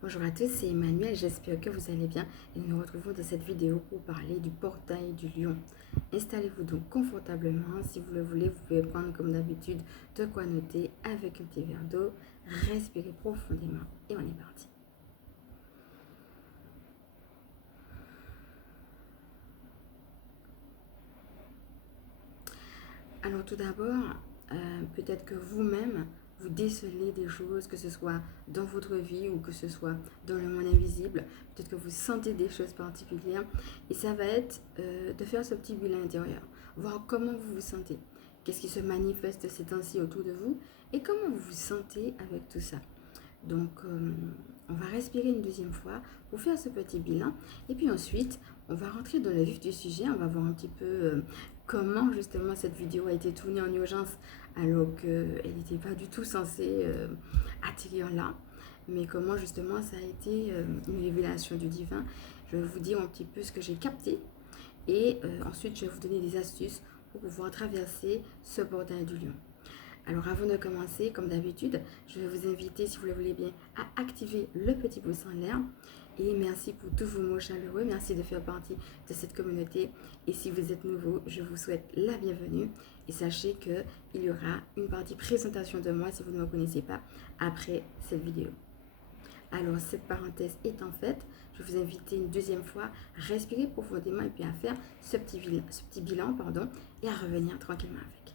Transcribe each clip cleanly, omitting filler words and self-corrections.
Bonjour à tous, c'est Emmanuel, j'espère que vous allez bien et nous nous retrouvons dans cette vidéo pour parler du portail du lion. Installez-vous donc confortablement, si vous le voulez, vous pouvez prendre comme d'habitude de quoi noter avec un petit verre d'eau, respirez profondément et on est parti. Alors tout d'abord, peut-être que vous-même, vous décelez des choses, que ce soit dans votre vie ou que ce soit dans le monde invisible. Peut-être que vous sentez des choses particulières. Et ça va être de faire ce petit bilan intérieur. Voir comment vous vous sentez. Qu'est-ce qui se manifeste ces temps-ci autour de vous. Et comment vous vous sentez avec tout ça. Donc, on va respirer une deuxième fois pour faire ce petit bilan. Et puis ensuite, on va rentrer dans le vif du sujet. On va voir un petit peu comment justement cette vidéo a été tournée en urgence alors qu'elle n'était pas du tout censée atterrir là. Mais comment justement ça a été une révélation du divin. Je vais vous dire un petit peu ce que j'ai capté. Et ensuite, je vais vous donner des astuces pour pouvoir traverser ce portail du lion. Alors avant de commencer, comme d'habitude, je vais vous inviter, si vous le voulez bien, à activer le petit pouce en l'air. Et merci pour tous vos mots chaleureux. Merci de faire partie de cette communauté. Et si vous êtes nouveau, je vous souhaite la bienvenue. Et sachez qu'il y aura une partie présentation de moi, si vous ne me connaissez pas, après cette vidéo. Alors cette parenthèse étant faite, je vais vous inviter une deuxième fois à respirer profondément et puis à faire ce petit bilan et à revenir tranquillement avec.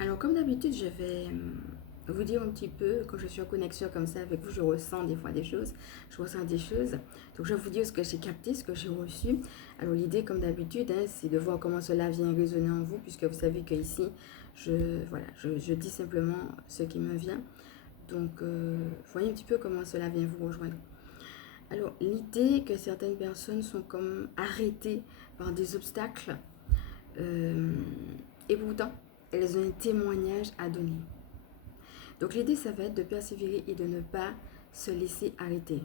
Alors, comme d'habitude, je vais vous dire un petit peu, quand je suis en connexion comme ça avec vous, je ressens des fois des choses, je ressens des choses. Donc, je vais vous dire ce que j'ai capté, ce que j'ai reçu. Alors, l'idée, comme d'habitude, c'est de voir comment cela vient résonner en vous, puisque vous savez qu'ici, je dis simplement ce qui me vient. Donc, voyez un petit peu comment cela vient vous rejoindre. Alors, l'idée que certaines personnes sont comme arrêtées par des obstacles, et pourtant, elles ont un témoignage à donner. Donc l'idée, ça va être de persévérer et de ne pas se laisser arrêter.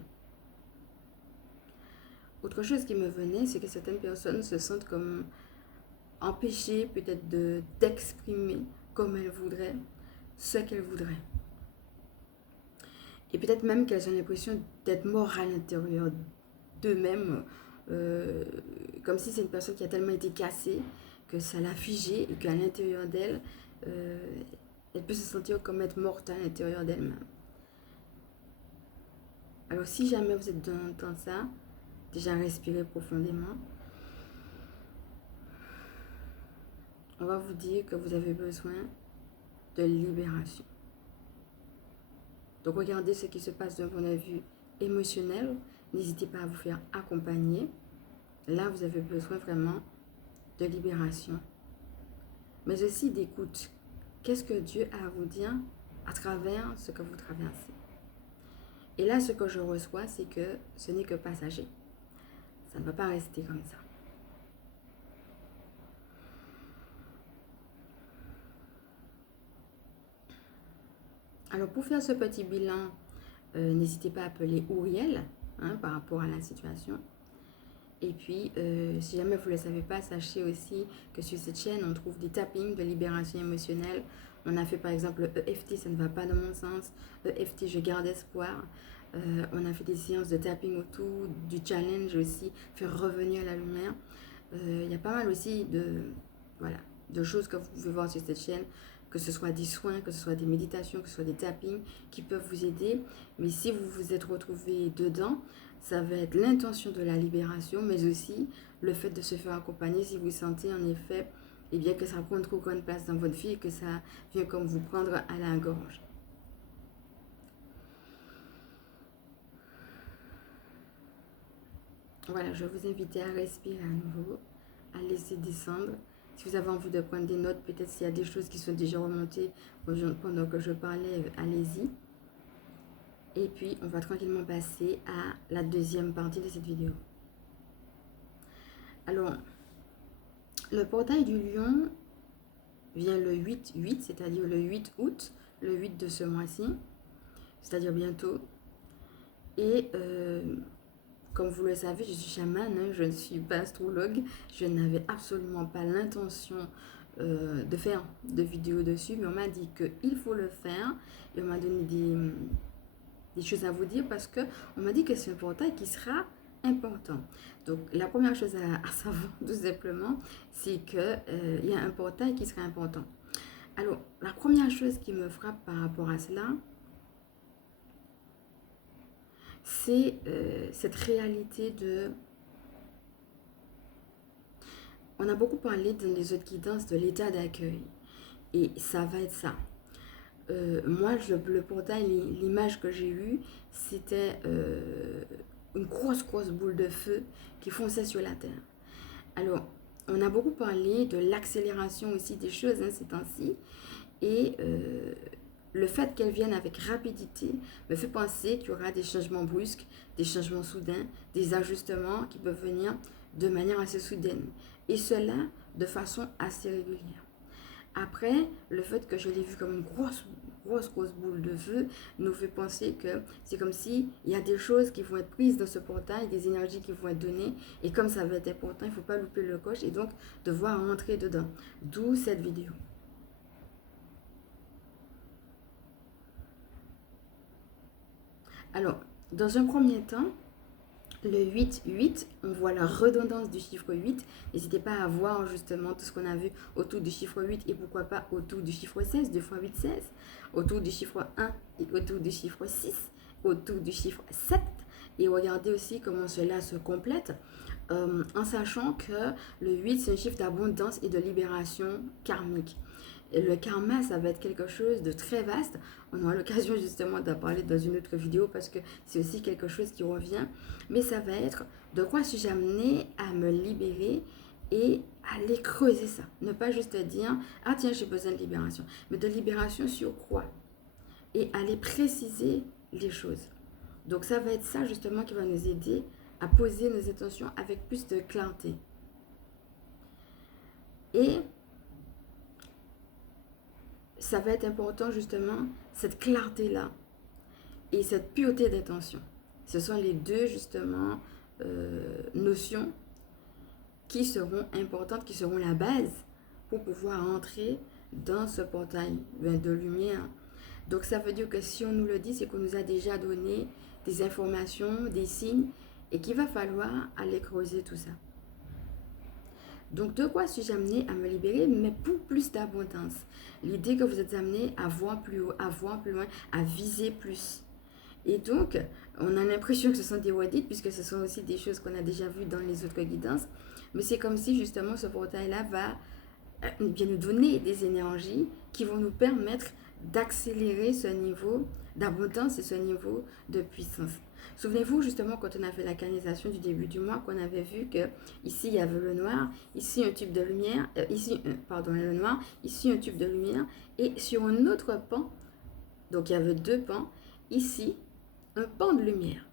Autre chose qui me venait, c'est que certaines personnes se sentent comme empêchées peut-être d'exprimer comme elles voudraient, ce qu'elles voudraient. Et peut-être même qu'elles ont l'impression d'être mortes à l'intérieur d'eux-mêmes, comme si c'est une personne qui a tellement été cassée que ça l'a figée et qu'à l'intérieur d'elle, elle peut se sentir comme être morte à l'intérieur d'elle-même. Alors si jamais vous êtes dans ça, déjà respirez profondément. On va vous dire que vous avez besoin de libération. Donc regardez ce qui se passe d'un point de vue émotionnel. N'hésitez pas à vous faire accompagner. Là, vous avez besoin vraiment de libération, mais aussi d'écoute. Qu'est-ce que Dieu a à vous dire à travers ce que vous traversez? Et là, ce que je reçois, c'est que ce n'est que passager. Ça ne va pas rester comme ça. Alors, pour faire ce petit bilan, n'hésitez pas à appeler Ouriel par rapport à la situation. Et puis, si jamais vous ne le savez pas, sachez aussi que sur cette chaîne, on trouve des tappings de libération émotionnelle. On a fait par exemple le EFT, ça ne va pas dans mon sens. EFT, je garde espoir. On a fait des séances de tapping autour du challenge aussi, faire revenir la lumière. Il y a pas mal aussi de choses que vous pouvez voir sur cette chaîne, que ce soit des soins, que ce soit des méditations, que ce soit des tappings qui peuvent vous aider. Mais si vous vous êtes retrouvé dedans, ça va être l'intention de la libération, mais aussi le fait de se faire accompagner si vous sentez en effet que ça prend trop grande place dans votre vie et que ça vient comme vous prendre à la gorge. Voilà, je vais vous inviter à respirer à nouveau, à laisser descendre. Si vous avez envie de prendre des notes, peut-être s'il y a des choses qui sont déjà remontées pendant que je parlais, allez-y. Et puis, on va tranquillement passer à la deuxième partie de cette vidéo. Alors, le portail du lion vient le 8-8, c'est-à-dire le 8 août, le 8 de ce mois-ci, c'est-à-dire bientôt. Et Comme vous le savez, je suis chamane, hein, je ne suis pas astrologue. Je n'avais absolument pas l'intention de faire de vidéos dessus, mais on m'a dit qu'il faut le faire et on m'a donné des choses à vous dire parce que on m'a dit que c'est un portail qui sera important. Donc la première chose à savoir tout simplement, c'est que il y a un portail qui sera important. Alors la première chose qui me frappe par rapport à cela, c'est cette réalité de... On a beaucoup parlé dans les autres guidances de l'état d'accueil. Et ça va être ça. Moi, le portail, l'image que j'ai eue, c'était une grosse boule de feu qui fonçait sur la Terre. Alors, on a beaucoup parlé de l'accélération aussi des choses hein, ces temps-ci. Et le fait qu'elles viennent avec rapidité me fait penser qu'il y aura des changements brusques, des changements soudains, des ajustements qui peuvent venir de manière assez soudaine. Et cela de façon assez régulière. Après, le fait que je l'ai vu comme une grosse boule de feu nous fait penser que c'est comme si il y a des choses qui vont être prises dans ce portail, des énergies qui vont être données. Et comme ça va être important, il ne faut pas louper le coche et donc devoir rentrer dedans. D'où cette vidéo. Alors, dans un premier temps, le 8, on voit la redondance du chiffre 8. N'hésitez pas à voir justement tout ce qu'on a vu autour du chiffre 8 et pourquoi pas autour du chiffre 16, 2 fois 8, 16, autour du chiffre 1 et autour du chiffre 6, autour du chiffre 7. Et regardez aussi comment cela se complète en sachant que le 8, c'est un chiffre d'abondance et de libération karmique. Et le karma, ça va être quelque chose de très vaste. On aura l'occasion justement d'en parler dans une autre vidéo parce que c'est aussi quelque chose qui revient. Mais ça va être de quoi suis-je amené à me libérer et aller creuser ça. Ne pas juste dire, ah tiens, j'ai besoin de libération. Mais de libération sur quoi? Et aller préciser les choses. Donc ça va être ça justement qui va nous aider à poser nos intentions avec plus de clarté. Et ça va être important justement, cette clarté-là et cette pureté d'intention. Ce sont les deux justement notions qui seront importantes, qui seront la base pour pouvoir entrer dans ce portail de lumière. Donc ça veut dire que si on nous le dit, c'est qu'on nous a déjà donné des informations, des signes et qu'il va falloir aller creuser tout ça. Donc, de quoi suis-je amené à me libérer, mais pour plus d'abondance? L'idée que vous êtes amené à voir plus haut, à voir plus loin, à viser plus. Et donc, on a l'impression que ce sont des wadis, puisque ce sont aussi des choses qu'on a déjà vues dans les autres guidances. Mais c'est comme si, justement, ce portail-là va bien nous donner des énergies qui vont nous permettre d'accélérer ce niveau d'abondance et ce niveau de puissance. Souvenez-vous justement quand on a fait la canalisation du début du mois qu'on avait vu que ici il y avait le noir, ici un tube de lumière, le noir, ici un tube de lumière et sur un autre pan, donc il y avait deux pans, ici un pan de lumière.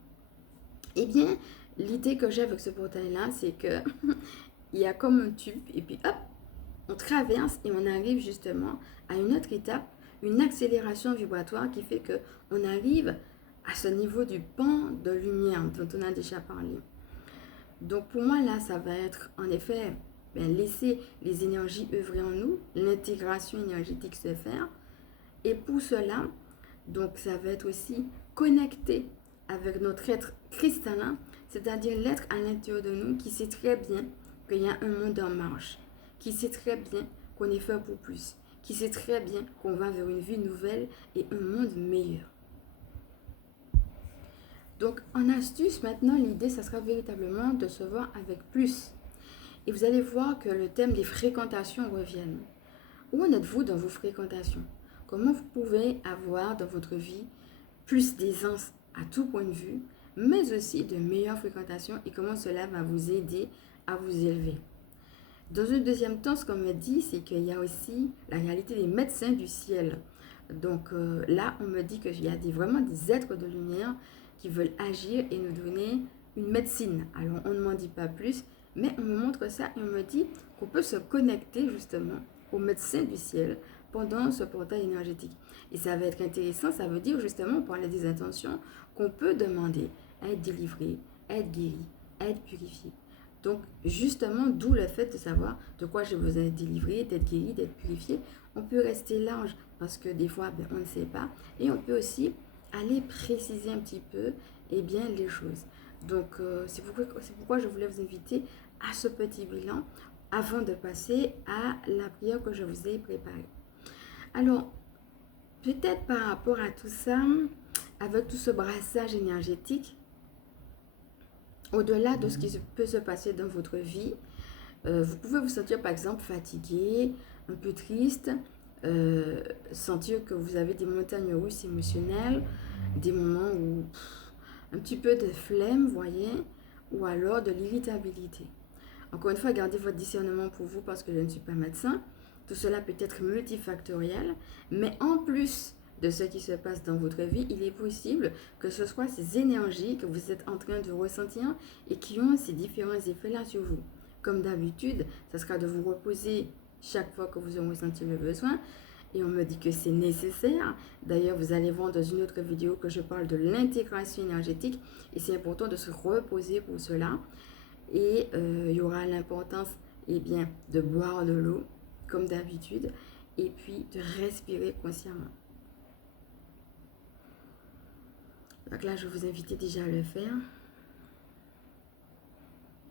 Eh bien, l'idée que j'ai avec ce portail-là, c'est que il y a comme un tube et puis hop, on traverse et on arrive justement à une autre étape, une accélération vibratoire qui fait que on arrive à ce niveau du pan de lumière dont on a déjà parlé. Donc pour moi là, ça va être en effet laisser les énergies œuvrer en nous, l'intégration énergétique se faire. Et pour cela, donc ça va être aussi connecter avec notre être cristallin, c'est-à-dire l'être à l'intérieur de nous qui sait très bien qu'il y a un monde en marche, qui sait très bien qu'on est fait pour plus, qui sait très bien qu'on va vers une vie nouvelle et un monde meilleur. Donc, en astuce, maintenant, l'idée, ça sera véritablement de se voir avec plus. Et vous allez voir que le thème des fréquentations reviennent. Où en êtes-vous dans vos fréquentations? Comment vous pouvez avoir dans votre vie plus d'aisance à tout point de vue, mais aussi de meilleures fréquentations et comment cela va vous aider à vous élever? Dans un deuxième temps, ce qu'on me dit, c'est qu'il y a aussi la réalité des médecins du ciel. Donc là, on me dit qu'il y a vraiment des êtres de lumière qui veulent agir et nous donner une médecine. Alors, on ne m'en dit pas plus, mais on me montre ça et on me dit qu'on peut se connecter justement aux médecins du ciel pendant ce portail énergétique. Et ça va être intéressant, ça veut dire justement, on parlait des intentions, qu'on peut demander à être délivré, être guéri, être purifié. Donc, justement, d'où le fait de savoir de quoi j'ai besoin d'être délivré, d'être guéri, d'être purifié. On peut rester large parce que des fois, on ne sait pas. Et on peut aussi aller préciser un petit peu les choses. Donc, c'est pourquoi je voulais vous inviter à ce petit bilan avant de passer à la prière que je vous ai préparée. Alors, peut-être par rapport à tout ça, avec tout ce brassage énergétique, au-delà de ce qui peut se passer dans votre vie, vous pouvez vous sentir par exemple fatigué, un peu triste, sentir que vous avez des montagnes russes émotionnelles, des moments où un petit peu de flemme, voyez, ou alors de l'irritabilité. Encore une fois, gardez votre discernement pour vous parce que je ne suis pas médecin. Tout cela peut être multifactoriel, mais en plus de ce qui se passe dans votre vie, il est possible que ce soit ces énergies que vous êtes en train de ressentir et qui ont ces différents effets-là sur vous. Comme d'habitude, ça sera de vous reposer chaque fois que vous en ressentez le besoin. Et on me dit que c'est nécessaire. D'ailleurs, vous allez voir dans une autre vidéo que je parle de l'intégration énergétique. Et c'est important de se reposer pour cela. Et il y aura l'importance de boire de l'eau, comme d'habitude. Et puis de respirer consciemment. Donc là, je vous invite déjà à le faire.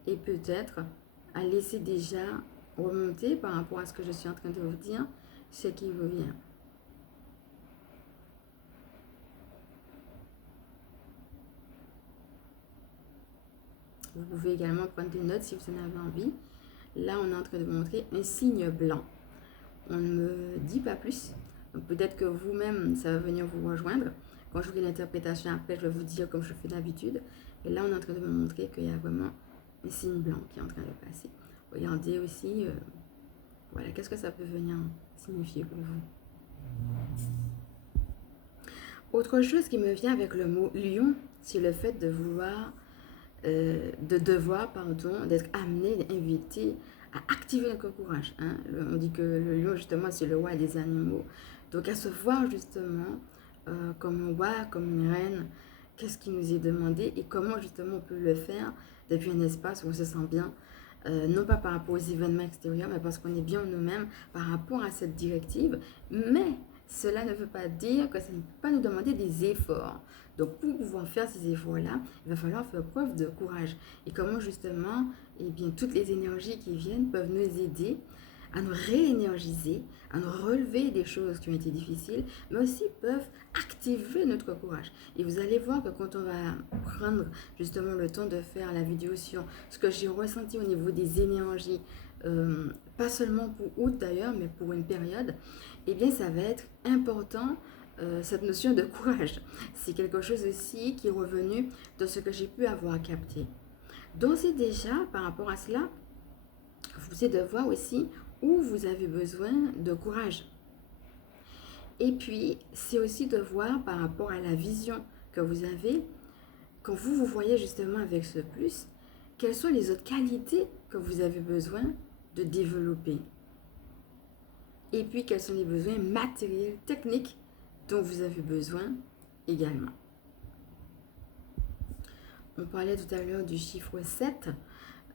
Et peut-être à laisser déjà remonter par rapport à ce que je suis en train de vous dire, ce qui vous vient. Vous pouvez également prendre des notes si vous en avez envie. Là, on est en train de montrer un signe blanc. On ne me dit pas plus. Donc peut-être que vous-même, ça va venir vous rejoindre. Quand je ferai l'interprétation après, je vais vous dire comme je fais d'habitude. Et là, on est en train de me montrer qu'il y a vraiment un signe blanc qui est en train de passer. Regardez aussi, voilà, qu'est-ce que ça peut venir signifier pour vous. Autre chose qui me vient avec le mot lion, c'est le fait de vouloir, d'être amené, invité à activer notre courage. Hein. On dit que le lion, justement, c'est le roi des animaux. Donc, à se voir, justement, comme un roi, comme une reine, qu'est-ce qui nous est demandé et comment, justement, on peut le faire depuis un espace où on se sent bien. Non pas par rapport aux événements extérieurs, mais parce qu'on est bien nous-mêmes par rapport à cette directive. Mais cela ne veut pas dire que ça ne peut pas nous demander des efforts. Donc, pour pouvoir faire ces efforts-là, il va falloir faire preuve de courage. Et comment, justement, toutes les énergies qui viennent peuvent nous aider à nous réénergiser, à nous relever des choses qui ont été difficiles, mais aussi peuvent activer notre courage. Et vous allez voir que quand on va prendre justement le temps de faire la vidéo sur ce que j'ai ressenti au niveau des énergies, pas seulement pour août d'ailleurs, mais pour une période, ça va être important, cette notion de courage. C'est quelque chose aussi qui est revenu de ce que j'ai pu avoir capté. Donc c'est déjà, par rapport à cela, vous êtes de voir aussi où vous avez besoin de courage. Et puis, c'est aussi de voir par rapport à la vision que vous avez, quand vous vous voyez justement avec ce plus, quelles sont les autres qualités que vous avez besoin de développer. Et puis, quels sont les besoins matériels, techniques dont vous avez besoin également. On parlait tout à l'heure du chiffre 7.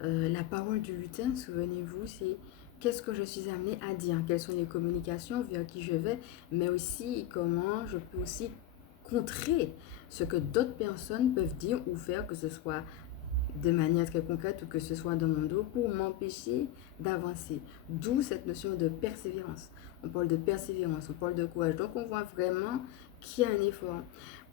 La parole du lutin, souvenez-vous, c'est qu'est-ce que je suis amenée à dire, quelles sont les communications vers qui je vais, mais aussi comment je peux aussi contrer ce que d'autres personnes peuvent dire ou faire, que ce soit de manière très concrète ou que ce soit dans mon dos, pour m'empêcher d'avancer. D'où cette notion de persévérance. On parle de persévérance, on parle de courage. Donc on voit vraiment qu'il y a un effort.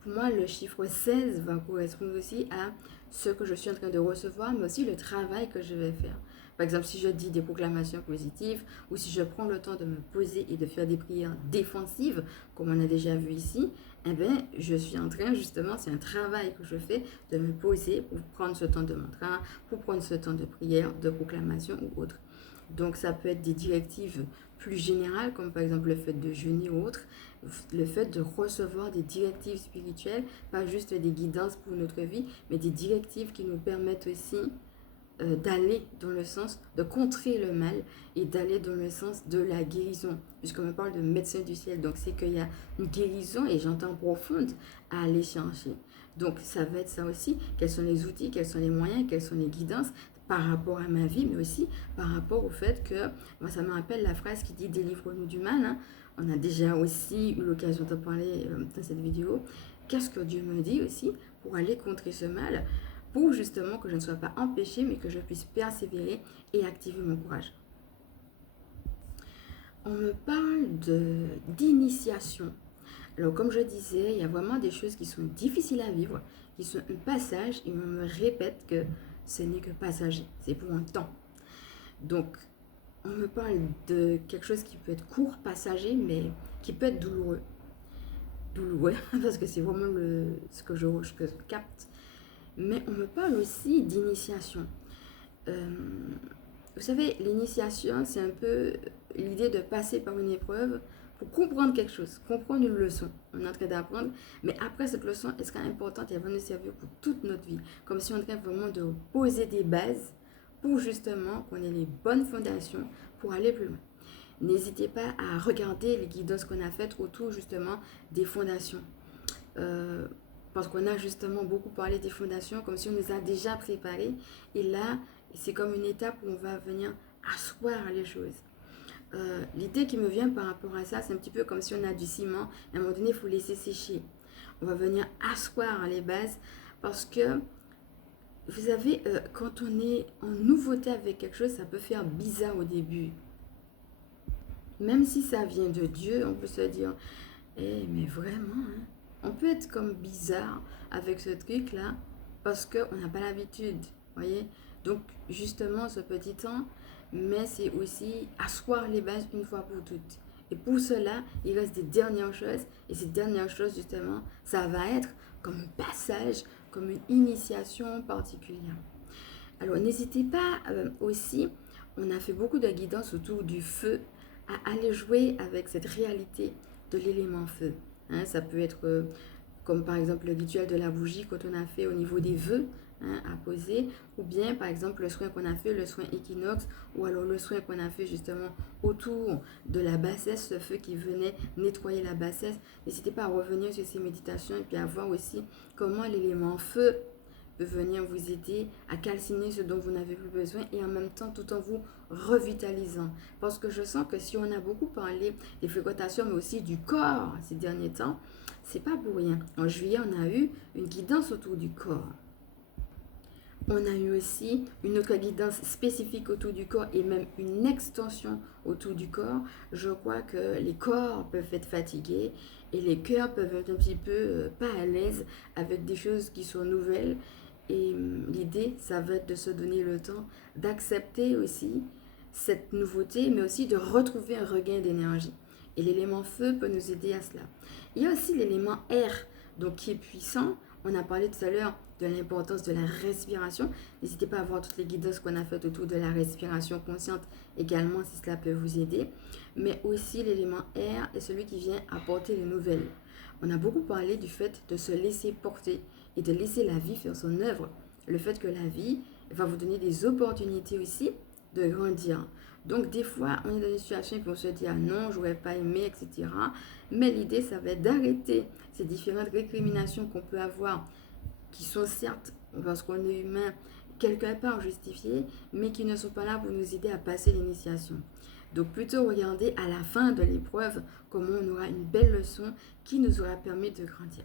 Pour moi, le chiffre 16 va correspondre aussi à ce que je suis en train de recevoir, mais aussi le travail que je vais faire. Par exemple, si je dis des proclamations positives ou si je prends le temps de me poser et de faire des prières défensives, comme on a déjà vu ici, je suis en train, justement, c'est un travail que je fais de me poser pour prendre ce temps de mantra, pour prendre ce temps de prière, de proclamation ou autre. Donc, ça peut être des directives plus générales, comme par exemple le fait de jeûner ou autre, le fait de recevoir des directives spirituelles, pas juste des guidances pour notre vie, mais des directives qui nous permettent aussi d'aller dans le sens de contrer le mal et d'aller dans le sens de la guérison, puisqu'on me parle de médecin du ciel, donc c'est qu'il y a une guérison, et j'entends profonde, à aller chercher. Donc, ça va être ça aussi. Quels sont les outils, quels sont les moyens, quelles sont les guidances par rapport à ma vie, mais aussi par rapport au fait que, moi, ça me rappelle la phrase qui dit délivre-nous du mal, hein. On a déjà aussi eu l'occasion de parler dans cette vidéo. Qu'est-ce que Dieu me dit aussi pour aller contrer ce mal, pour justement que je ne sois pas empêchée, mais que je puisse persévérer et activer mon courage. On me parle d'initiation. Alors, comme je disais, il y a vraiment des choses qui sont difficiles à vivre, qui sont un passage, et on me répète que ce n'est que passager, c'est pour un temps. Donc, on me parle de quelque chose qui peut être court, passager, mais qui peut être douloureux. Douloureux, parce que c'est vraiment ce que je capte. Mais on me parle aussi d'initiation. Vous savez, l'initiation, c'est un peu l'idée de passer par une épreuve pour comprendre quelque chose, comprendre une leçon. On est en train d'apprendre, mais après cette leçon, elle sera importante et elle va nous servir pour toute notre vie. Comme si on est en train vraiment de poser des bases pour justement qu'on ait les bonnes fondations pour aller plus loin. N'hésitez pas à regarder les guidances qu'on a faites autour justement des fondations. Parce qu'on a justement beaucoup parlé des fondations comme si on nous a déjà préparés. Et là, c'est comme une étape où on va venir asseoir les choses. L'idée qui me vient par rapport à ça, c'est un petit peu comme si on a du ciment. À un moment donné, il faut laisser sécher. On va venir asseoir les bases parce que, vous savez, quand on est en nouveauté avec quelque chose, ça peut faire bizarre au début. Même si ça vient de Dieu, on peut se dire, mais vraiment, hein, on peut être comme bizarre avec ce truc-là parce qu'on n'a pas l'habitude, voyez. Donc, justement, ce petit temps, mais c'est aussi asseoir les bases une fois pour toutes. Et pour cela, il reste des dernières choses. Et ces dernières choses, justement, ça va être comme un passage, comme une initiation particulière. Alors, n'hésitez pas aussi, on a fait beaucoup de guidance autour du feu, à aller jouer avec cette réalité de l'élément feu. Hein, ça peut être comme par exemple le rituel de la bougie quand on a fait au niveau des vœux, hein, à poser, ou bien par exemple le soin qu'on a fait, le soin équinoxe, ou alors le soin qu'on a fait justement autour de la bassesse, ce feu qui venait nettoyer la bassesse. N'hésitez pas à revenir sur ces méditations et puis à voir aussi comment l'élément feu peut venir vous aider à calciner ce dont vous n'avez plus besoin et en même temps tout en vous revitalisant. Parce que je sens que si on a beaucoup parlé des fréquentations mais aussi du corps ces derniers temps, c'est pas pour rien. En juillet, on a eu une guidance autour du corps. On a eu aussi une autre guidance spécifique autour du corps et même une extension autour du corps. Je crois que les corps peuvent être fatigués et les cœurs peuvent être un petit peu pas à l'aise avec des choses qui sont nouvelles. Et l'idée, ça va être de se donner le temps d'accepter aussi cette nouveauté, mais aussi de retrouver un regain d'énergie. Et l'élément feu peut nous aider à cela. Il y a aussi l'élément air, donc qui est puissant. On a parlé tout à l'heure de l'importance de la respiration. N'hésitez pas à voir toutes les guidances qu'on a faites autour de la respiration consciente également si cela peut vous aider. Mais aussi l'élément air est celui qui vient apporter les nouvelles. On a beaucoup parlé du fait de se laisser porter et de laisser la vie faire son œuvre. Le fait que la vie va vous donner des opportunités aussi de grandir. Donc des fois, on est dans une situation où on se dit « Ah non, je n'aurais pas aimé, etc. » Mais l'idée, ça va être d'arrêter ces différentes récriminations qu'on peut avoir, qui sont certes, parce qu'on est humain, quelque part justifiées, mais qui ne sont pas là pour nous aider à passer l'initiation. Donc plutôt regarder à la fin de l'épreuve comment on aura une belle leçon qui nous aura permis de grandir.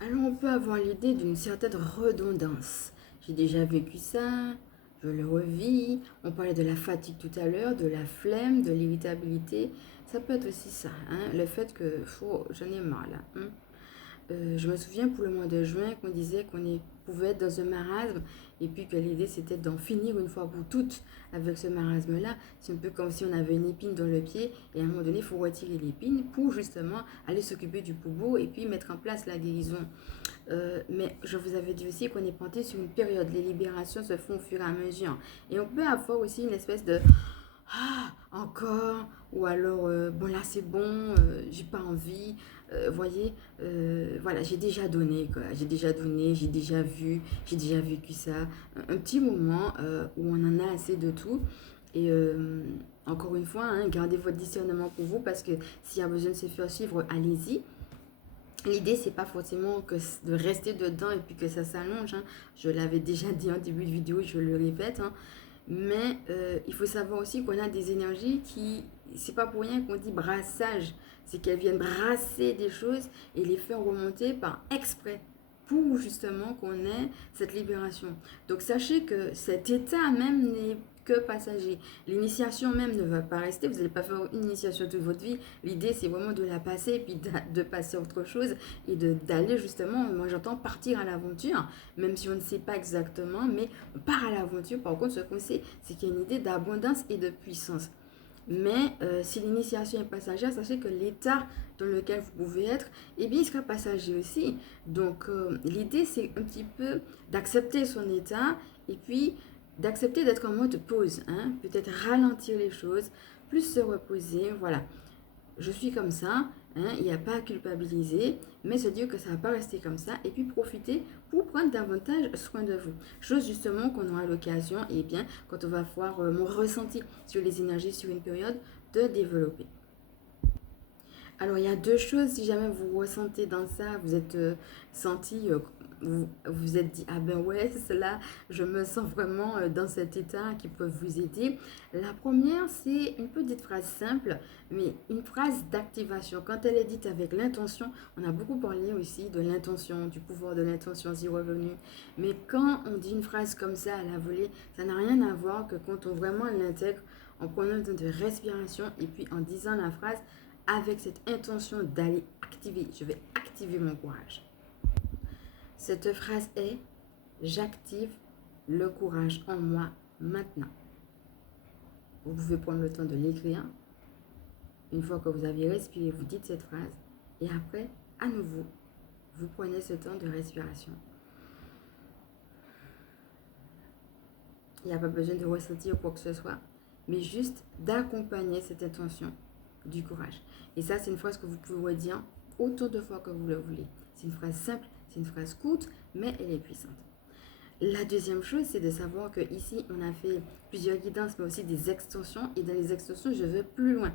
Alors on peut avoir l'idée d'une certaine redondance. J'ai déjà vécu ça, je le revis. On parlait de la fatigue tout à l'heure, de la flemme, de l'irritabilité. Ça peut être aussi ça, hein, le fait que j'en ai marre là. Hein. Je me souviens pour le mois de juin qu'on disait qu'on pouvait être dans un marasme et puis que l'idée c'était d'en finir une fois pour toutes avec ce marasme-là. C'est un peu comme si on avait une épine dans le pied et à un moment donné il faut retirer l'épine pour justement aller s'occuper du bobo et puis mettre en place la guérison. Mais je vous avais dit aussi qu'on est planté sur une période. Les libérations se font au fur et à mesure. Et on peut avoir aussi une espèce de encore, ou alors bon là c'est bon, j'ai pas envie, voyez, voilà, j'ai déjà donné quoi, j'ai déjà donné, j'ai déjà vu, j'ai déjà vécu ça, un petit moment où on en a assez de tout. Et encore une fois, hein, gardez votre discernement pour vous parce que s'il y a besoin de se faire suivre, allez-y. L'idée, c'est pas forcément de rester dedans et puis que ça s'allonge, hein. Je l'avais déjà dit en début de vidéo, je le répète, hein. Mais il faut savoir aussi qu'on a des énergies qui, c'est pas pour rien qu'on dit brassage, c'est qu'elles viennent brasser des choses et les faire remonter par exprès pour justement qu'on ait cette libération. Donc sachez que cet état même n'est que passager. L'initiation même ne va pas rester, vous n'allez pas faire une initiation toute votre vie. L'idée c'est vraiment de la passer et puis de passer à autre chose et d'aller justement, moi j'entends partir à l'aventure, même si on ne sait pas exactement, mais part à l'aventure. Par contre, ce qu'on sait, c'est qu'il y a une idée d'abondance et de puissance. Mais si l'initiation est passagère, sachez que l'état dans lequel vous pouvez être, eh bien, il sera passager aussi. Donc, l'idée, c'est un petit peu d'accepter son état et puis d'accepter d'être en mode pause. Hein? Peut-être ralentir les choses, plus se reposer. Voilà, je suis comme ça. Hein, il n'y a pas à culpabiliser, mais se dire que ça ne va pas rester comme ça et puis profiter pour prendre davantage soin de vous. Chose justement qu'on aura l'occasion, et bien, quand on va voir mon ressenti sur les énergies sur une période, de développer. Alors, il y a deux choses, si jamais vous ressentez dans ça, vous êtes senti, vous êtes dit, ah ben ouais, là, je me sens vraiment dans cet état qui peut vous aider. La première, c'est une petite phrase simple, mais une phrase d'activation. Quand elle est dite avec l'intention, on a beaucoup parlé aussi de l'intention, du pouvoir de l'intention y revenu. Mais quand on dit une phrase comme ça à la volée, ça n'a rien à voir que quand on vraiment l'intègre en prenant un temps de respiration et puis en disant la phrase avec cette intention d'aller activer. Je vais activer mon courage. Cette phrase est: j'active le courage en moi maintenant. Vous pouvez prendre le temps de l'écrire. Une fois que vous avez respiré, vous dites cette phrase. Et après, à nouveau, vous prenez ce temps de respiration. Il n'y a pas besoin de ressentir quoi que ce soit, mais juste d'accompagner cette intention du courage. Et ça, c'est une phrase que vous pouvez redire autant de fois que vous le voulez. C'est une phrase simple, c'est une phrase courte, mais elle est puissante. La deuxième chose, c'est de savoir que ici, on a fait plusieurs guidances, mais aussi des extensions. Et dans les extensions, je vais plus loin.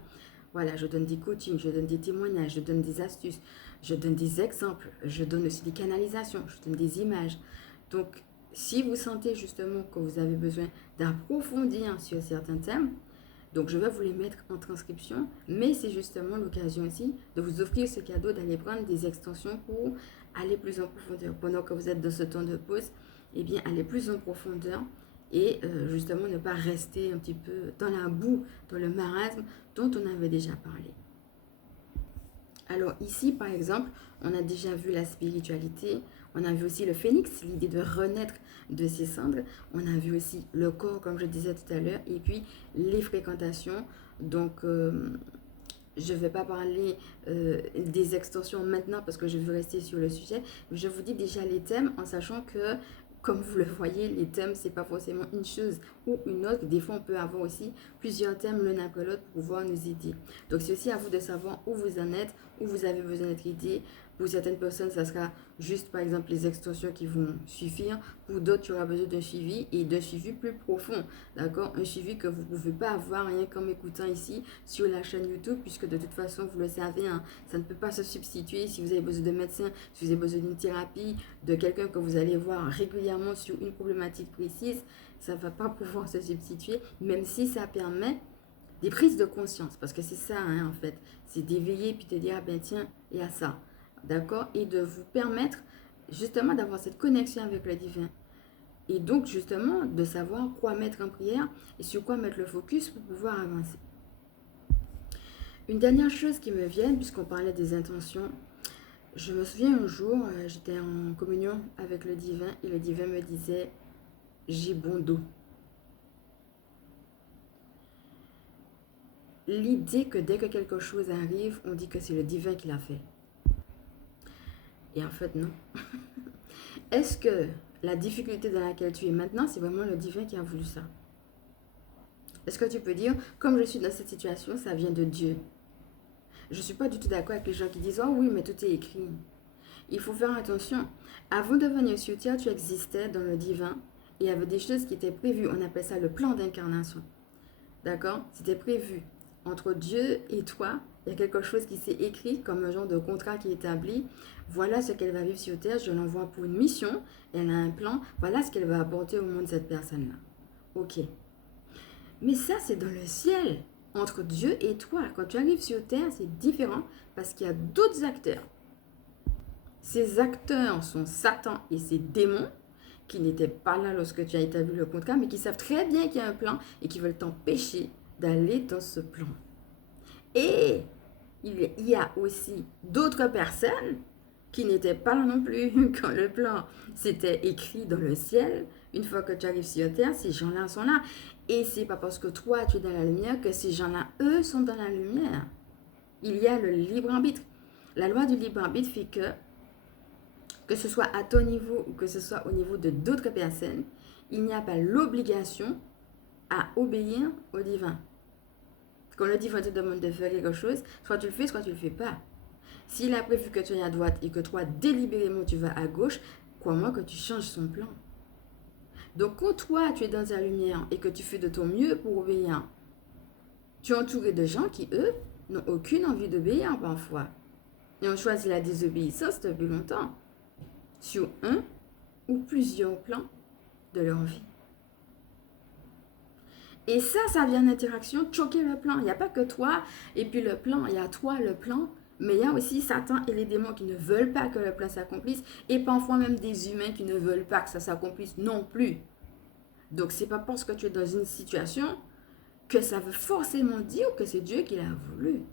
Voilà, je donne des coachings, je donne des témoignages, je donne des astuces, je donne des exemples, je donne aussi des canalisations, je donne des images. Donc, si vous sentez justement que vous avez besoin d'approfondir sur certains thèmes, donc je vais vous les mettre en transcription, mais c'est justement l'occasion aussi de vous offrir ce cadeau d'aller prendre des extensions pour aller plus en profondeur. Pendant que vous êtes dans ce temps de pause, eh bien, aller plus en profondeur et justement ne pas rester un petit peu dans la boue, dans le marasme dont on avait déjà parlé. Alors ici, par exemple, on a déjà vu la spiritualité, on a vu aussi le phénix, l'idée de renaître de ses cendres, on a vu aussi le corps, comme je disais tout à l'heure, et puis les fréquentations. Donc, je ne vais pas parler des extensions maintenant parce que je veux rester sur le sujet, mais je vous dis déjà les thèmes en sachant que, comme vous le voyez, les thèmes, ce n'est pas forcément une chose ou une autre. Des fois, on peut avoir aussi plusieurs thèmes l'un après l'autre pour pouvoir nous aider. Donc, c'est aussi à vous de savoir où vous en êtes, où vous avez besoin d'être aidé. Pour certaines personnes, ça sera juste, par exemple, les extensions qui vont suffire. Pour d'autres, tu auras besoin d'un suivi et d'un suivi plus profond. D'accord? Un suivi que vous ne pouvez pas avoir rien qu'en m'écoutant ici sur la chaîne YouTube, puisque de toute façon, vous le savez, hein, ça ne peut pas se substituer. Si vous avez besoin de médecin, si vous avez besoin d'une thérapie, de quelqu'un que vous allez voir régulièrement sur une problématique précise, ça ne va pas pouvoir se substituer, même si ça permet des prises de conscience. Parce que c'est ça, hein, en fait. C'est d'éveiller puis de dire, ah ben tiens, il y a ça. D'accord? Et de vous permettre justement d'avoir cette connexion avec le divin. Et donc justement de savoir quoi mettre en prière et sur quoi mettre le focus pour pouvoir avancer. Une dernière chose qui me vient, puisqu'on parlait des intentions, je me souviens un jour, j'étais en communion avec le divin et le divin me disait, j'ai bon dos. L'idée que dès que quelque chose arrive, on dit que c'est le divin qui l'a fait. Et en fait, non. Est-ce que la difficulté dans laquelle tu es maintenant, c'est vraiment le divin qui a voulu ça? Est-ce que tu peux dire, comme je suis dans cette situation, ça vient de Dieu? Je ne suis pas du tout d'accord avec les gens qui disent, oh oui, mais tout est écrit. Il faut faire attention. Avant de venir sur Terre, tu existais dans le divin. Et il y avait des choses qui étaient prévues. On appelle ça le plan d'incarnation. D'accord? C'était prévu entre Dieu et toi. Il y a quelque chose qui s'est écrit comme un genre de contrat qui est établi. Voilà ce qu'elle va vivre sur Terre. Je l'envoie pour une mission. Elle a un plan. Voilà ce qu'elle va apporter au monde, cette personne-là. Ok. Mais ça, c'est dans le ciel. Entre Dieu et toi. Quand tu arrives sur Terre, c'est différent parce qu'il y a d'autres acteurs. Ces acteurs sont Satan et ses démons qui n'étaient pas là lorsque tu as établi le contrat, mais qui savent très bien qu'il y a un plan et qui veulent t'empêcher d'aller dans ce plan. Et il y a aussi d'autres personnes qui n'étaient pas là non plus quand le plan s'était écrit dans le ciel. Une fois que tu arrives sur Terre, ces gens-là sont là. Et c'est pas parce que toi, tu es dans la lumière que ces gens-là, eux, sont dans la lumière. Il y a le libre arbitre. La loi du libre arbitre fait que ce soit à ton niveau ou que ce soit au niveau de d'autres personnes, il n'y a pas l'obligation à obéir au divin. Quand le divin te demande de faire quelque chose, soit tu le fais, soit tu ne le fais pas. S'il a prévu que tu ailles à droite et que toi, délibérément, tu vas à gauche, crois-moi que tu changes son plan. Donc, quand toi, tu es dans ta lumière et que tu fais de ton mieux pour obéir, tu es entouré de gens qui, eux, n'ont aucune envie d'obéir parfois. Et ont choisi la désobéissance depuis longtemps, sur un ou plusieurs plans de leur vie. Et ça vient d'interaction, choquer le plan. Il n'y a pas que toi et puis le plan, il y a toi, le plan, mais il y a aussi Satan et les démons qui ne veulent pas que le plan s'accomplisse et parfois même des humains qui ne veulent pas que ça s'accomplisse non plus. Donc, c'est pas parce que tu es dans une situation que ça veut forcément dire que c'est Dieu qui l'a voulu.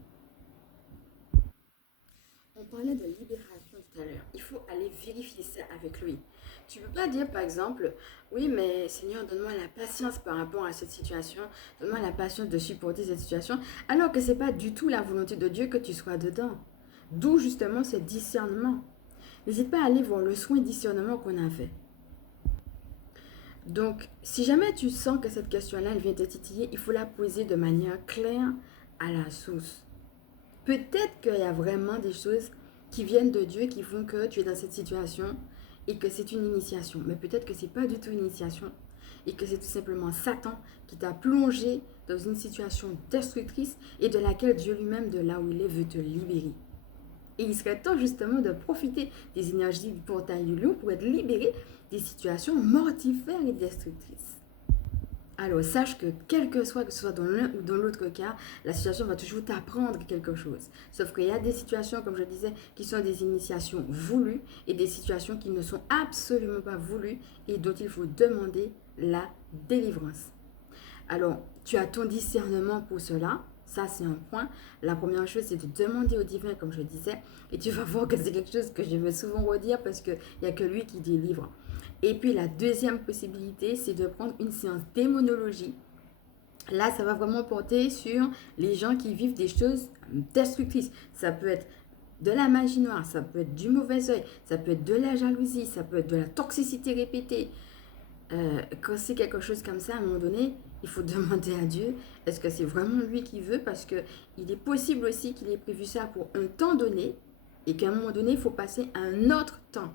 On parlait de libération tout à l'heure. Il faut aller vérifier ça avec lui. Tu ne peux pas dire, par exemple, oui, mais Seigneur, donne-moi la patience par rapport à cette situation. Donne-moi la patience de supporter cette situation. Alors que ce n'est pas du tout la volonté de Dieu que tu sois dedans. D'où justement ce discernement. N'hésite pas à aller voir le soin discernement qu'on a fait. Donc, si jamais tu sens que cette question-là, elle vient te titiller, il faut la poser de manière claire à la source. Peut-être qu'il y a vraiment des choses qui viennent de Dieu qui font que tu es dans cette situation et que c'est une initiation. Mais peut-être que ce n'est pas du tout une initiation et que c'est tout simplement Satan qui t'a plongé dans une situation destructrice et de laquelle Dieu lui-même, de là où il est, veut te libérer. Et il serait temps justement de profiter des énergies du portail du lion pour être libéré des situations mortifères et destructrices. Alors, sache que quel que ce soit dans l'un ou dans l'autre cas, la situation va toujours t'apprendre quelque chose. Sauf qu'il y a des situations, comme je disais, qui sont des initiations voulues et des situations qui ne sont absolument pas voulues et dont il faut demander la délivrance. Alors, tu as ton discernement pour cela. Ça, c'est un point. La première chose, c'est de demander au divin, comme je disais. Et tu vas voir que c'est quelque chose que je vais souvent redire parce qu'il n'y a que lui qui délivre. Et puis, la deuxième possibilité, c'est de prendre une séance démonologie. Là, ça va vraiment porter sur les gens qui vivent des choses destructrices. Ça peut être de la magie noire, ça peut être du mauvais œil, ça peut être de la jalousie, ça peut être de la toxicité répétée. Quand c'est quelque chose comme ça, à un moment donné, il faut demander à Dieu, est-ce que c'est vraiment lui qui veut? Parce qu'il est possible aussi qu'il ait prévu ça pour un temps donné et qu'à un moment donné, il faut passer à un autre temps.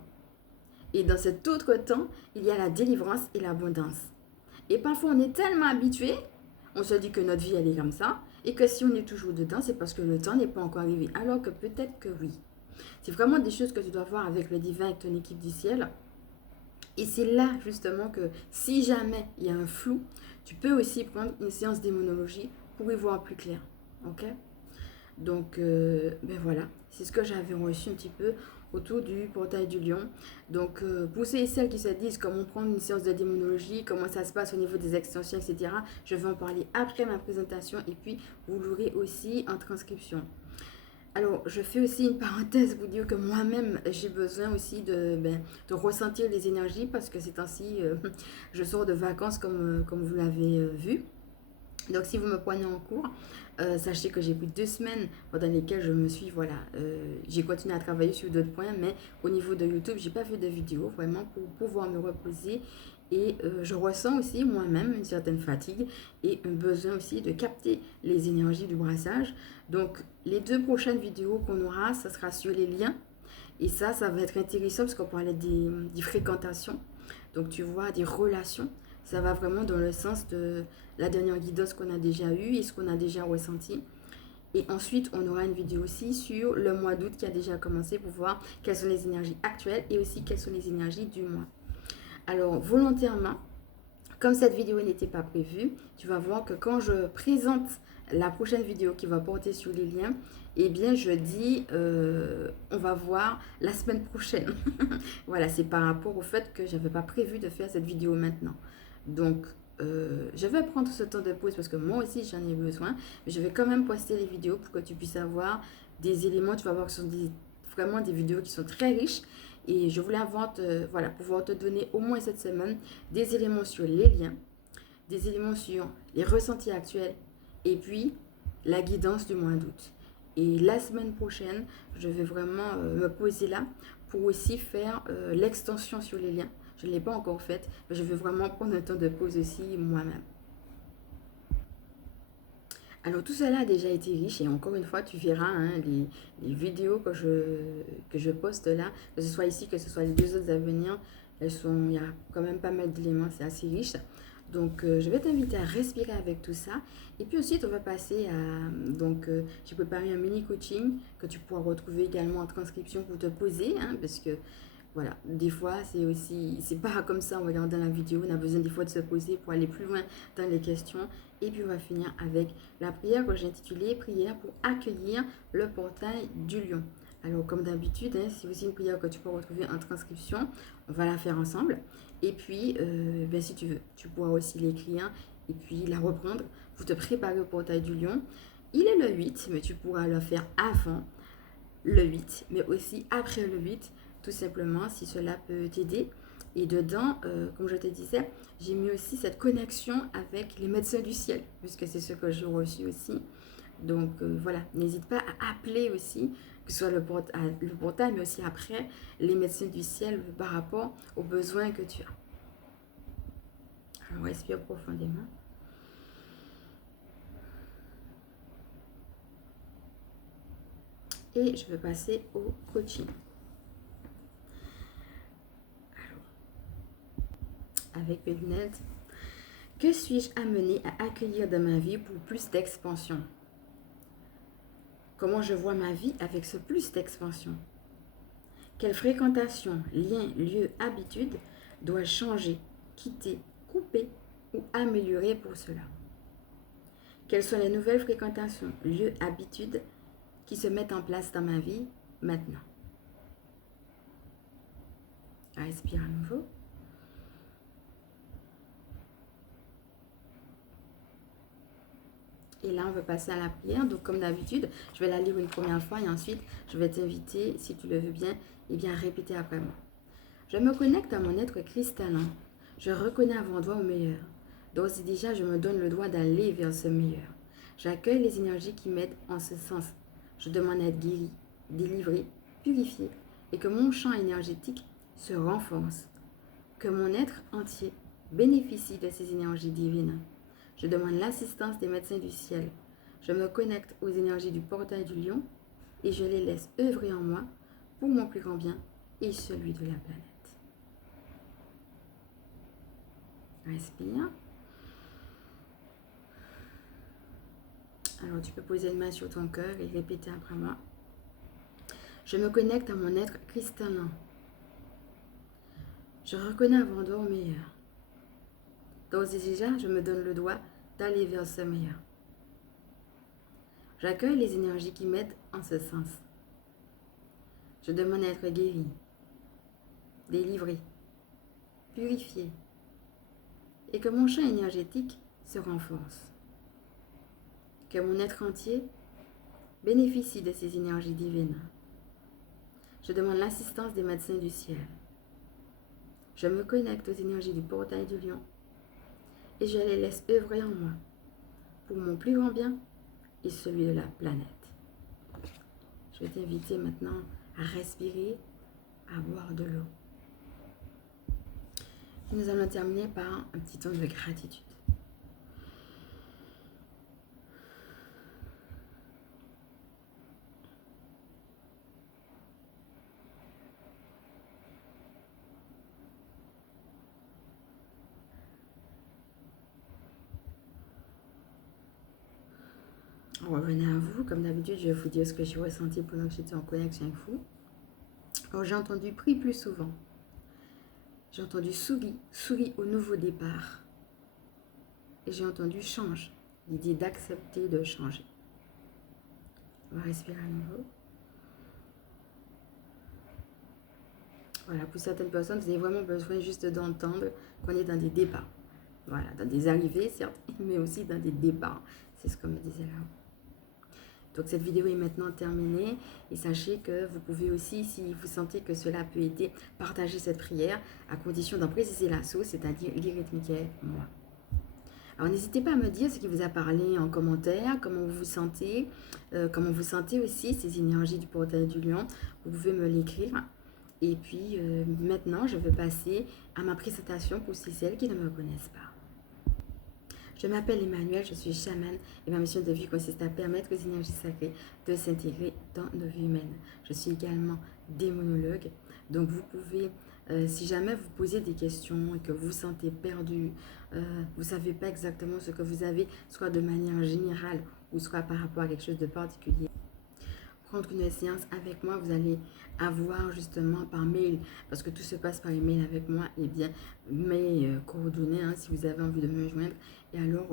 Et dans cet autre temps, il y a la délivrance et l'abondance. Et parfois, on est tellement habitué, on se dit que notre vie, elle est comme ça, et que si on est toujours dedans, c'est parce que le temps n'est pas encore arrivé. Alors que peut-être que oui. C'est vraiment des choses que tu dois voir avec le divin, avec ton équipe du ciel. Et c'est là, justement, que si jamais il y a un flou, tu peux aussi prendre une séance démonologie pour y voir plus clair. Ok? Donc, ben voilà, c'est ce que j'avais reçu un petit peu autour du portail du lion. Donc, pour ceux et celles qui se disent comment prendre une séance de démonologie, comment ça se passe au niveau des extensions, etc., je vais en parler après ma présentation et puis vous l'aurez aussi en transcription. Alors, je fais aussi une parenthèse pour dire que moi-même, j'ai besoin aussi de ressentir les énergies parce que ces temps-ci, je sors de vacances comme vous l'avez vu. Donc, si vous me prenez en cours, sachez que j'ai pris 2 semaines pendant lesquelles je me suis, j'ai continué à travailler sur d'autres points, mais au niveau de YouTube, j'ai pas fait de vidéo vraiment pour pouvoir me reposer. Et je ressens aussi moi-même une certaine fatigue et un besoin aussi de capter les énergies du brassage. Donc, les 2 prochaines vidéos qu'on aura, ça sera sur les liens. Et ça va être intéressant parce qu'on parlait des fréquentations. Donc, tu vois, des relations. Ça va vraiment dans le sens de la dernière guidance qu'on a déjà eue et ce qu'on a déjà ressenti. Et ensuite, on aura une vidéo aussi sur le mois d'août qui a déjà commencé pour voir quelles sont les énergies actuelles et aussi quelles sont les énergies du mois. Alors, volontairement, comme cette vidéo n'était pas prévue, tu vas voir que quand je présente la prochaine vidéo qui va porter sur les liens, eh bien, je dis, on va voir la semaine prochaine. Voilà, c'est par rapport au fait que je n'avais pas prévu de faire cette vidéo maintenant. Donc, je vais prendre ce temps de pause parce que moi aussi, j'en ai besoin. Mais je vais quand même poster les vidéos pour que tu puisses avoir des éléments. Tu vas voir que ce sont vraiment des vidéos qui sont très riches. Et je voulais voilà, pouvoir te donner au moins cette semaine des éléments sur les liens, des éléments sur les ressentis actuels et puis la guidance du mois d'août. Et la semaine prochaine, je vais vraiment me poser là pour aussi faire l'extension sur les liens. Je ne l'ai pas encore faite, mais je vais vraiment prendre un temps de pause aussi moi-même. Alors tout cela a déjà été riche et encore une fois tu verras hein, les vidéos que je poste là, que ce soit ici, que ce soit les 2 autres à venir, il y a quand même pas mal d'éléments, c'est assez riche. Donc je vais t'inviter à respirer avec tout ça et puis ensuite on va passer à, j'ai préparé un mini coaching que tu pourras retrouver également en transcription pour te poser hein, parce que voilà, des fois, c'est pas comme ça en regardant la vidéo. On a besoin des fois de se poser pour aller plus loin dans les questions. Et puis, on va finir avec la prière que j'ai intitulée Prière pour accueillir le portail du lion. Alors, comme d'habitude, hein, c'est aussi une prière que tu peux retrouver en transcription. On va la faire ensemble. Et puis, si tu veux, tu pourras aussi l'écrire et puis la reprendre pour te préparer au portail du lion. Il est le 8, mais tu pourras le faire avant le 8, mais aussi après le 8. Tout simplement, si cela peut t'aider. Et dedans, comme je te disais, j'ai mis aussi cette connexion avec les médecins du ciel, puisque c'est ce que j'ai reçu aussi. Donc voilà, n'hésite pas à appeler aussi, que ce soit le portail, mais aussi après, les médecins du ciel par rapport aux besoins que tu as. Alors, respire profondément. Et je vais passer au coaching. Avec mes lunettes. Que suis-je amené à accueillir dans ma vie pour plus d'expansion? Comment je vois ma vie avec ce plus d'expansion? Quelle fréquentation, lien, lieu, habitude dois-je changer, quitter, couper ou améliorer pour cela? Quelles sont les nouvelles fréquentations, lieux, habitudes qui se mettent en place dans ma vie maintenant? Respire à nouveau. Et là, on va passer à la prière. Donc, comme d'habitude, je vais la lire une première fois et ensuite, je vais t'inviter, si tu le veux bien, à répéter après moi. Je me connecte à mon être cristallin. Je reconnais avant toi au meilleur. D'ores et déjà, je me donne le droit d'aller vers ce meilleur. J'accueille les énergies qui m'aident en ce sens. Je demande à être guéri, délivré, purifié et que mon champ énergétique se renforce. Que mon être entier bénéficie de ces énergies divines. Je demande l'assistance des médecins du ciel. Je me connecte aux énergies du portail du lion et je les laisse œuvrer en moi pour mon plus grand bien et celui de la planète. Respire. Alors tu peux poser une main sur ton cœur et répéter après moi. Je me connecte à mon être cristallin. Je reconnais avant toi au meilleur. D'ores et déjà, je me donne le droit d'aller vers ce meilleur. J'accueille les énergies qui m'aident en ce sens. Je demande à être guéri, délivré, purifié et que mon champ énergétique se renforce. Que mon être entier bénéficie de ces énergies divines. Je demande l'assistance des médecins du ciel. Je me connecte aux énergies du portail du lion et je les laisse œuvrer en moi pour mon plus grand bien et celui de la planète. Je vais t'inviter maintenant à respirer, à boire de l'eau. Nous allons terminer par un petit temps de gratitude. Revenez à vous. Comme d'habitude, je vais vous dire ce que j'ai ressenti pendant que j'étais en connexion avec vous. Alors, j'ai entendu prie plus souvent. J'ai entendu souris au nouveau départ. Et j'ai entendu change, l'idée d'accepter de changer. On va respirer à nouveau. Voilà, pour certaines personnes, vous avez vraiment besoin juste d'entendre qu'on est dans des départs. Voilà, dans des arrivées, certes, mais aussi dans des départs. C'est ce qu'on me disait là. Donc cette vidéo est maintenant terminée et sachez que vous pouvez aussi, si vous sentez que cela peut aider, partager cette prière à condition d'en préciser la source, c'est-à-dire lire Michael, moi. Alors n'hésitez pas à me dire ce qui vous a parlé en commentaire, comment vous vous sentez aussi ces énergies du portail du lion. Vous pouvez me l'écrire. Et puis maintenant, je vais passer à ma présentation pour celles qui ne me connaissent pas. Je m'appelle Emmanuel, je suis chamane et ma mission de vie consiste à permettre aux énergies sacrées de s'intégrer dans nos vies humaines. Je suis également démonologue, donc vous pouvez, si jamais vous posez des questions et que vous vous sentez perdu, vous ne savez pas exactement ce que vous avez, soit de manière générale ou soit par rapport à quelque chose de particulier, prendre une séance avec moi, vous allez avoir justement par mail, parce que tout se passe par email avec moi, et bien mes coordonnées, si vous avez envie de me joindre. Et alors,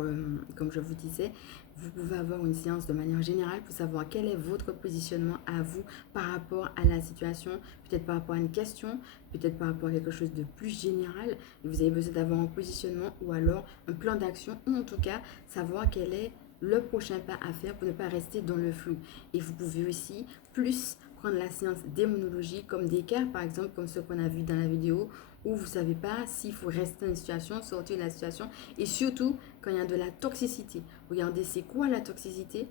comme je vous disais, vous pouvez avoir une séance de manière générale pour savoir quel est votre positionnement à vous par rapport à la situation, peut-être par rapport à une question, peut-être par rapport à quelque chose de plus général. Et vous avez besoin d'avoir un positionnement ou alors un plan d'action, ou en tout cas savoir quel est le prochain pas à faire pour ne pas rester dans le flou. Et vous pouvez aussi plus prendre la séance démonologie comme des cas, par exemple, comme ce qu'on a vu dans la vidéo, où vous ne savez pas s'il faut rester dans une situation, sortir de la situation, et surtout quand il y a de la toxicité. Regardez, c'est quoi la toxicité?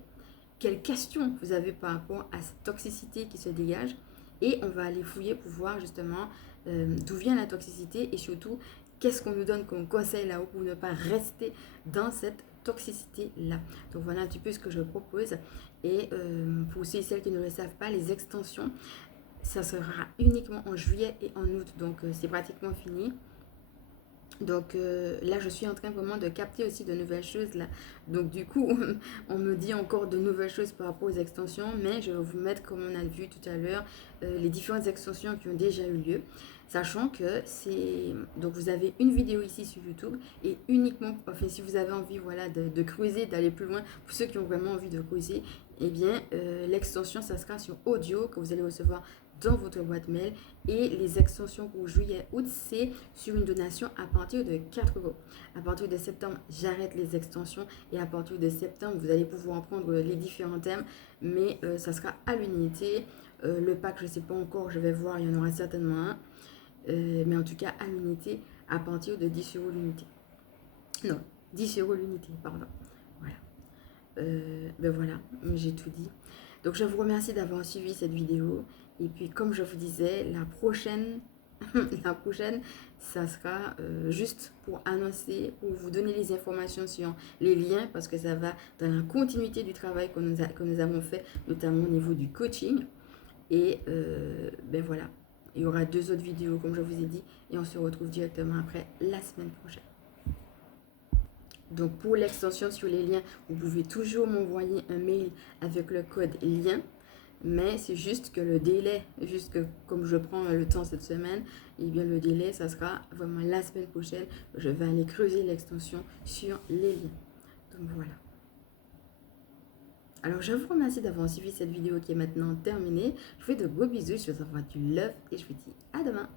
Quelles questions vous avez par rapport à cette toxicité qui se dégage? Et on va aller fouiller pour voir justement d'où vient la toxicité et surtout qu'est-ce qu'on nous donne comme conseil là-haut pour ne pas rester dans cette toxicité-là. Donc voilà un petit peu ce que je propose. Et pour ceux et celles qui ne le savent pas, les extensions, ça sera uniquement en juillet et en août. Donc c'est pratiquement fini. Donc là, je suis en train vraiment de capter aussi de nouvelles choses là. Donc du coup, on me dit encore de nouvelles choses par rapport aux extensions, mais je vais vous mettre, comme on a vu tout à l'heure, les différentes extensions qui ont déjà eu lieu. Sachant que c'est... Donc vous avez une vidéo ici sur YouTube et uniquement, enfin si vous avez envie voilà, de creuser, d'aller plus loin, pour ceux qui ont vraiment envie de creuser, eh bien l'extension, ça sera sur audio que vous allez recevoir dans votre boîte mail. Et les extensions pour juillet-août, c'est sur une donation à partir de 4 €. À partir de septembre, j'arrête les extensions et à partir de septembre, vous allez pouvoir prendre les différents thèmes, mais ça sera à l'unité. Le pack, je ne sais pas encore, je vais voir, il y en aura certainement un. Mais en tout cas, à l'unité, à partir de 10 € l'unité. Non, 10 € l'unité, pardon. Voilà. Ben voilà, j'ai tout dit. Donc, je vous remercie d'avoir suivi cette vidéo. Et puis, comme je vous disais, la prochaine, ça sera juste pour annoncer, pour vous donner les informations sur les liens, parce que ça va dans la continuité du travail que nous avons fait, notamment au niveau du coaching. Et ben voilà, il y aura 2 autres vidéos, comme je vous ai dit, et on se retrouve directement après la semaine prochaine. Donc, pour l'extension sur les liens, vous pouvez toujours m'envoyer un mail avec le code lien. Mais c'est juste que le délai, juste que comme je prends le temps cette semaine, et bien le délai, ça sera vraiment la semaine prochaine. Je vais aller creuser l'extension sur les liens. Donc voilà. Alors je vous remercie d'avoir suivi cette vidéo qui est maintenant terminée. Je vous fais de gros bisous, je vous envoie du love et je vous dis à demain.